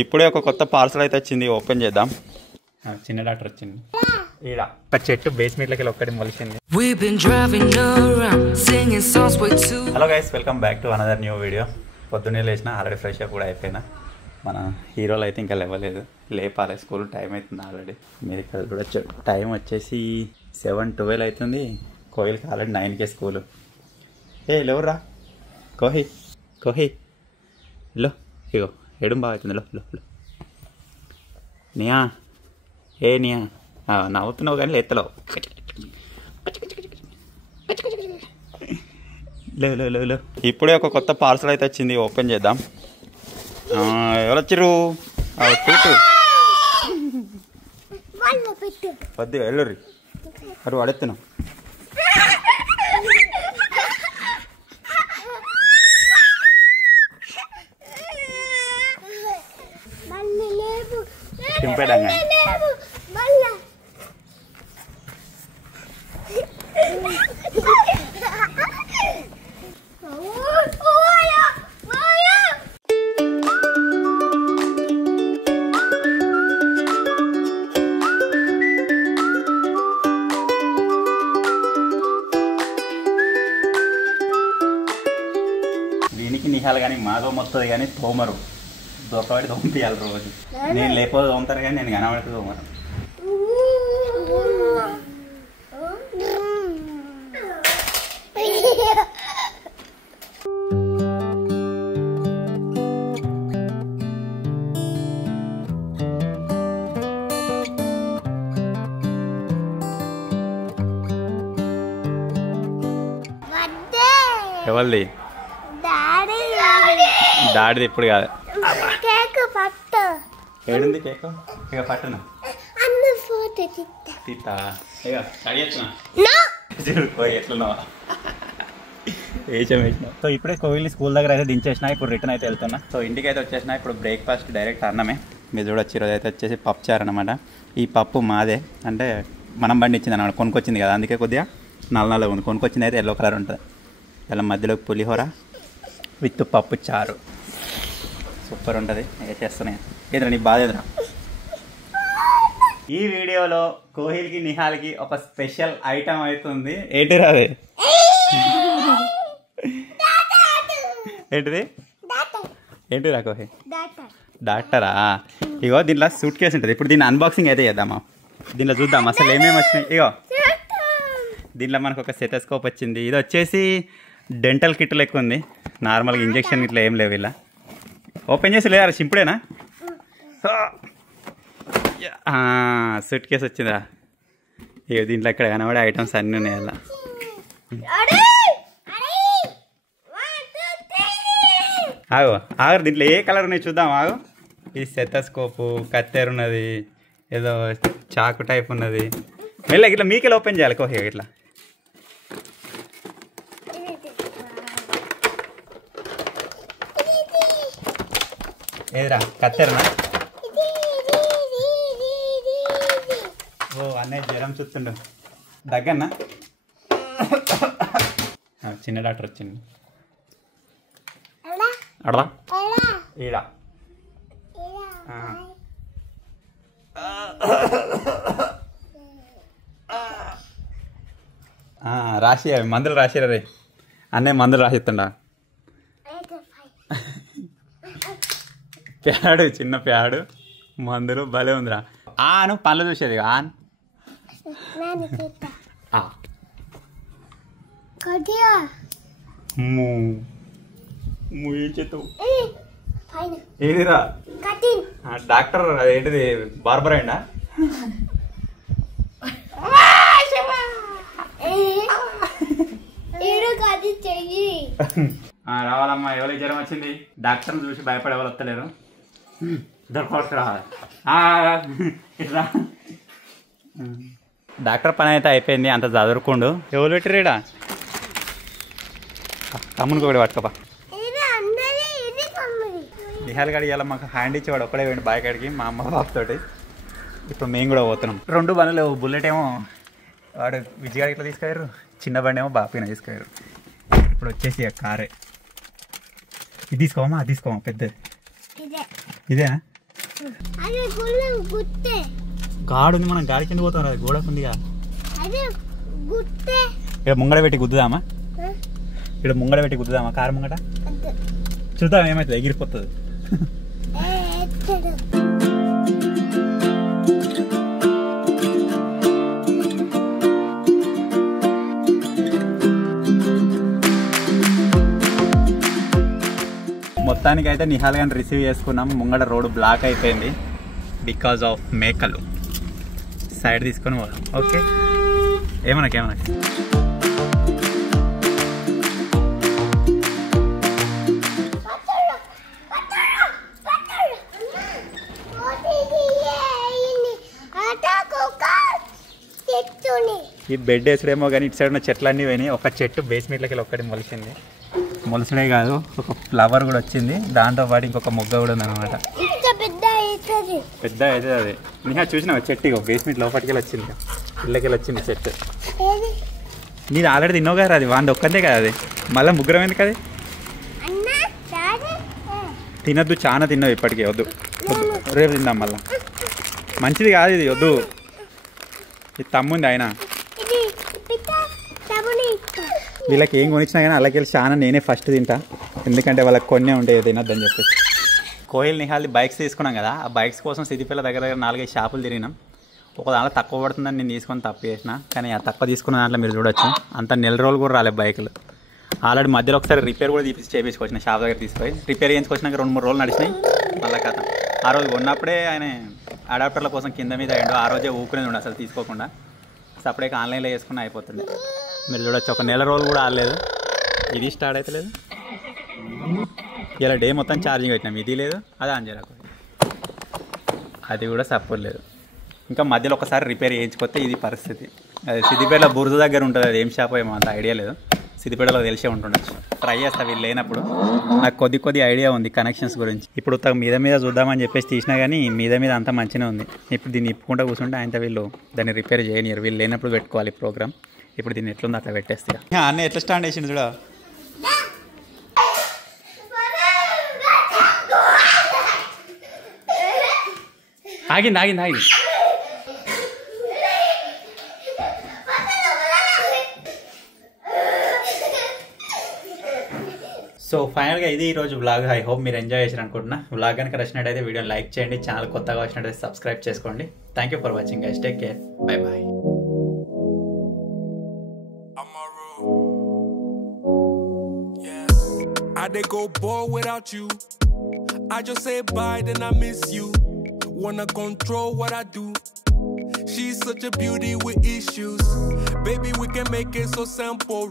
ఇప్పుడే ఒక కొత్త పార్సల్ అయితే వచ్చింది, ఓపెన్ చేద్దాం. చిన్న డాక్టర్ వచ్చింది. ఈడ ఒక చెట్టు బేస్మెంట్లోకి వెళ్ళి ఒక్కటి మొలిచింది. Hello guys, welcome back to another new video. పొద్దున్నే లేచిన, ఆల్రెడీ ఫ్రెష్ అప్ కూడా అయిపోయినా. మన హీరోలు అయితే ఇంకా లేవలేదు, లేపాలి, స్కూల్ టైం అవుతుంది ఆల్రెడీ. మీరు ఇక్కడ చూడొచ్చు, టైం వచ్చేసి 7:12 అవుతుంది. కోయిల్కి ఆల్రెడీ 9కే స్కూలు. లేవురా కోహి లో, ఇగో ఎడుం బాగా అవుతుంది. లో లో లో నియా, నియా నవ్వుతున్నావు కానీ లేత్తలేవు. లేవు. ఇప్పుడే ఒక కొత్త పార్సల్ అయితే వచ్చింది, ఓపెన్ చేద్దాం. ఎవరు వచ్చిర్రు? వద్దు వెళ్ళుర్రి, అటు అడుగుతున్నాం. చింపేడంగా వీనికి నిహాలు కానీ మాదో మొత్తది కానీ తోమరు, దొక్కబడి తోమియాలి రోజు. నేను లేకపోతే తోముతారు కానీ నేను కనబడితే తోమరు. ఎవరిది? డాడీది ఇప్పుడు కాదు. ఏడుంది కేక్? ఇక పట్టును తీతా. ఇక ఎట్లనో వేసాం. సో ఇప్పుడే కోవిల్ని స్కూల్ దగ్గర అయితే దించేసిన, ఇప్పుడు రిటర్న్ అయితే వెళ్తున్నా. సో ఇంటికి అయితే వచ్చేసిన. ఇప్పుడు బ్రేక్ఫాస్ట్ డైరెక్ట్ అన్నమే. మీరు చూడొచ్చు, ఈరోజు అయితే వచ్చేసి పప్పు చారు అనమాట. ఈ పప్పు మాదే, అంటే మనం బండి ఇచ్చింది అనమాట, కొనుక్కొచ్చింది కదా, అందుకే కొద్దిగా నల్ల ఉంది. కొనుక్కొచ్చింది అయితే ఎల్లో కలర్ ఉంటుంది. ఇలా మధ్యలో పులిహోర విత్ పప్పు చారు, సూపర్ ఉంటుంది. చేస్తున్నాయి ఏదరా నీ బాధ ఎదురా. ఈ వీడియోలో కోహిల్కి నిహాల్కి ఒక స్పెషల్ ఐటమ్ అవుతుంది. ఏంటిరా అది? ఏంటిరా కోహి? డాక్టరా? ఇగో దీంట్లో సూట్ కేసు ఉంటుంది. ఇప్పుడు దీన్ని అన్బాక్సింగ్ అయితే చేద్దామా, దీంట్లో చూద్దాం అసలు ఏమేమి వచ్చినాయి. ఇగో దీంట్లో మనకు ఒక స్టెథోస్కోప్ వచ్చింది. ఇది వచ్చేసి డెంటల్ కిట్ లెక్క ఉంది. నార్మల్గా ఇంజెక్షన్ ఇట్లా ఏం లేవు. ఇలా ఓపెన్ చేసి లేదా సింపుడేనా? సూట్ కేసు వచ్చిందా? ఇక దీంట్లో ఇక్కడ కనబడే ఐటమ్స్ అన్నీ ఉన్నాయి. అలా ఆగు దీంట్లో ఏ కలర్ ఉన్నాయి చూద్దాం. ఆగు. ఈ స్టెథోస్కోపు, కత్తెర ఉన్నది, ఏదో చాకు టైప్ ఉన్నది. మెల్ల ఇట్లా మీకెళ్ళి ఓపెన్ చేయాలి కోహి. ఇట్లా ఏదిరా కత్తెరనా? ఓ అన్నయ్య జ్వరం చూస్తుండు. దగ్గరనా? చిన్న డాక్టర్ వచ్చింది. అడలా ఈడ రాసి మందులు రాసిరా రే. అన్నయ్య మందులు రాసిస్తుండా. ప్యాడు, చిన్న ప్యాడు, మందులు భలే ఉందిరా. ఆను పనులు చూసేది ఆన్. ఏదిరా డాక్టర్? ఏంటిది బార్బర్ అయిందా? రావాలమ్మా. ఎవరికి జ్వరం వచ్చింది? డాక్టర్ని చూసి భయపడే వాళ్ళు వస్తలేరు. దొరకవచ్చు రావాలి. డాక్టర్ పని అయితే అయిపోయింది, అంత చదువుకుండు. ఎవరు పెట్టిరీడా? తమ్మునికి ఒకటి పట్టుకోపా. నిహాల్ గడి ఇలా మాకు హ్యాండ్ ఇచ్చేవాడు, ఒక్కడే పోయింది బాయ్ కాడికి మా అమ్మ బాబుతోటి. ఇప్పుడు మేము కూడా పోతున్నాం. 2 బండ్లు లేవు. బుల్లెట్ ఏమో వాడు విజయగాడు ఇట్లా తీసుకెళ్ళారు, చిన్న బండి ఏమో బాపిన తీసుకెళ్ళారు. ఇప్పుడు వచ్చేసి కారే. ఇది తీసుకోమా, అది తీసుకోమా, పెద్దది ఇదేనా? గాడు ఉంది, మనం గాడి కింద పోతాం. అది గోడకు ఉందిగా. ఇక్కడ ముంగడ పెట్టి గుద్దుదామా? ఇక్కడ ముంగడ పెట్టి గుద్దుదామా? కారు ముంగట చూద్దాం ఏమవుతుంది. ఎగిరిపోతుంది. మొత్తానికి అయితే నిహాల్ గారిని రిసీవ్ చేసుకున్నాం. ముంగడ రోడ్ బ్లాక్ అయిపోయింది బికాజ్ ఆఫ్ మేకలు. సైడ్ తీసుకొని పోదాం. ఓకే, ఏమనకి ఈ బెడ్ వేసుడేమో కానీ ఇటు సైడ్ ఉన్న చెట్లన్నీ పోయినాయి. ఒక చెట్టు బేస్మెంట్లోకి వెళ్ళి ఒక్కటి మొలిచింది. మొలసడే కాదు, ఒక ఫ్లవర్ కూడా వచ్చింది. దాంతో పాటు ఇంకొక మొగ్గ కూడా ఉంది అనమాట. పెద్ద అయితే అది నిహా చూసినా చెట్టు బేస్మెంట్ లోపలికి వెళ్ళి వచ్చింది, ఇళ్ళకెళ్ళి వచ్చింది చెట్టు. నీది ఆల్రెడీ తిన్నావు కదా, అది వాంది ఒక్కదే కదా. అది మళ్ళీ ముగ్గురం ఎందుకు? అది తినద్దు, చాలా తిన్నావు ఇప్పటికే. వద్దు రేపు తిందాం మళ్ళీ. మంచిది కాదు ఇది, వద్దు. ఇది తమ్ముంది ఆయన. వీళ్ళకి ఏం కొనిచ్చినా కానీ అలాగే చాలా నేనే ఫస్ట్ తింటా, ఎందుకంటే వాళ్ళకి కొన్నే ఉంటాయి తినద్దని చెప్పేసి. కోయిల్ నిహాల్ది బైక్స్ తీసుకున్నాం కదా, ఆ బైక్స్ కోసం సిద్దిపేట దగ్గర 4-5 షాపులు తిరిగినాం. ఒక దాంట్లో తక్కువ పడుతుందని నేను తీసుకొని తప్పు చేసిన, కానీ ఆ తక్కువ తీసుకున్న దాంట్లో మీరు చూడొచ్చు అంత నెల రోజులు కూడా రాలేదు బైకులు. ఆల్రెడీ మధ్యలో ఒకసారి రిపేర్ కూడా చేయించుకొచ్చిన షాప్ దగ్గర తీసుకొని. రిపేర్ చేయించుకొచ్చినాక 2-3 రోజులు నడిచినాయి మళ్ళీ కథ. ఆ రోజు ఉన్నప్పుడే ఆయన అడాప్టర్ల కోసం కింద మీద అయ్యిండు. ఆ రోజే ఊకునేది ఉండే అసలు తీసుకోకుండా. సపరేట్గా ఆన్లైన్లో వేసుకుని అయిపోతుండే. మీరు చూడొచ్చు ఒక నెల రోజులు కూడా ఆడలేదు. ఇది స్టార్ట్ అయితే లేదు. ఇలా డే మొత్తం ఛార్జింగ్ పెట్టినాం, ఇది లేదు, అది ఆన్ చేయకు, అది కూడా సపోర్ట్ లేదు. ఇంకా మధ్యలో ఒకసారి రిపేర్ చేయించుకొస్తే ఇది పరిస్థితి. అది సిద్దిపేటలో బురద దగ్గర ఉంటుంది. అది ఏం షాప్ ఏమో అంత ఐడియా లేదు. సిద్దిపేటలో తెలిసే ఉంటుండొచ్చు. ట్రై చేస్తా వీళ్ళు లేనప్పుడు. నాకు కొద్ది ఐడియా ఉంది కనెక్షన్స్ గురించి. ఇప్పుడు మీద చూద్దామని చెప్పేసి తీసినా కానీ మీద అంతా మంచిగా ఉంది. ఇప్పుడు దీన్ని ఇప్పుకుంటా కూర్చుంటే ఆయన వీళ్ళు దాన్ని రిపేర్ చేయనియరు. వీళ్ళు లేనప్పుడు పెట్టుకోవాలి ప్రోగ్రామ్. ఇప్పుడు దీన్ని ఎట్లుందో అట్లా పెట్టేస్తా. అన్న ఎట్లా స్టాండ్ వేసిండు చూడ. ఆగింది. సో ఫైనల్గా ఇది ఈరోజు వ్లాగ్. ఐ హోప్ మీరు ఎంజాయ్ చేశారు అనుకుంటున్నా. వ్లాగ్ కనుక నచ్చినట్టయితే వీడియోని లైక్ చేయండి. ఛానల్ కొత్తగా వచ్చినట్టయితే సబ్స్క్రైబ్ చేసుకోండి. Thank you for watching guys. Take care. Bye bye. I dey go bored without you. I just say bye then I miss you. Wanna control what I do. She's such a beauty with issues. Baby, we can make it so simple.